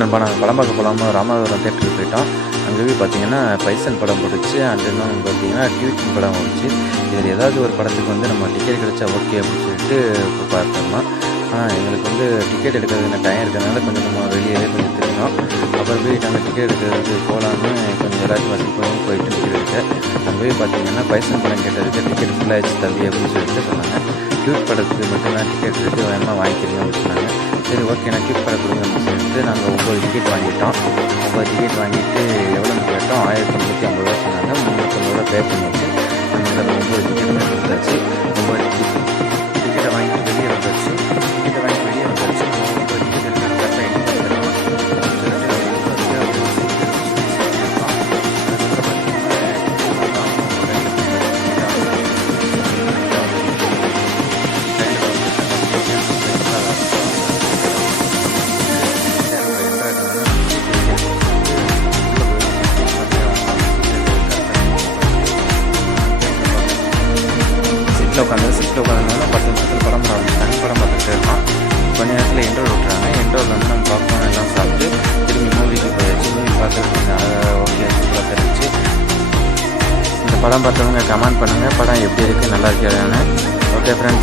நண்பா நாங்கள் படம் பார்க்க போகலாமா ராமநாதபுரம் தேட்டருக்கு போயிட்டோம். அங்கே போய் பார்த்தீங்கன்னா பைசன் படம் போட்டுச்சு. அண்ட் இன்னொன்று பார்த்தீங்கன்னா டியூட்டின் படம் ஓடிச்சு. இதில் ஏதாவது ஒரு படத்துக்கு வந்து நம்ம டிக்கெட் கிடச்சா ஓகே அப்படின்னு சொல்லிட்டு இப்போ பார்த்தோம்னா, ஆனால் எங்களுக்கு வந்து டிக்கெட் எடுக்கிறதுக்கு டைம் இருக்கிறதுனால கொஞ்சம் நம்ம வெளியே கொஞ்சம் திரும்பினோம். அப்புறம் போய் நாங்கள் டிக்கெட் எடுக்கிறதுக்கு போகலான்னு கொஞ்சம் எல்லாத்தையும் வசதி பண்ணி போயிட்டு டிக்கெட் எடுக்க அங்கே போய் பார்த்தீங்கன்னா பைசன் படம் கேட்டதுக்கு டிக்கெட் ஃபுல்லாகிடுச்சு தம்பி அப்படின்னு சொல்லிட்டு சொன்னாங்க. டியூட் படத்துக்கு மட்டும்தான் டிக்கெட் இருக்குது வேணுமா வாங்கிக்கிறீங்க அப்படின்னு சொன்னாங்க. சரி ஓகே நான் டிக்கெட் படம் கொடுங்க அப்படின்னு சொல்லிட்டு நாங்கள் 9 டிக்கெட் வாங்கிட்டோம். 9 டிக்கெட் வாங்கிட்டு எவ்வளோன்னு கேட்டோம். 1350 சொன்னாங்க. 350 பே பண்ணியாச்சு. நம்ம 9 டிக்கெட்டுமே கொடுத்தாச்சு. 9 டிக்கெட்டை வாங்கிட்டு வெளியே வந்தாச்சு. 9 டிக்கெட் எடுத்து கரெக்டாக எண்ணி பார்த்துருக்கோம் அப்படின்னு சொல்லிட்டு சீட்டில் உட்காந்துனால 10 நிமிஷத்தில் படம் ஆரம்பிச்சிட்டாங்க. படம் பார்த்துட்டு இருக்கோம். கொஞ்ச நேரத்தில் இன்டர்வல் விட்டுறாங்க. இன்டர்வல் வந்து நம்ம பாப்கார்ன் எல்லாம் சாப்பிட்டு திரும்பி மூவிக்கு போயாச்சு. மூவி பார்த்துட்டு கொஞ்சம் ஓகே சூப்பராக தெரிஞ்சு. இந்த படம் பார்த்தவங்க கமெண்ட் பண்ணுங்கள். படம் எப்படி இருக்குது, நல்லா இருக்கான்னு. Okay friends.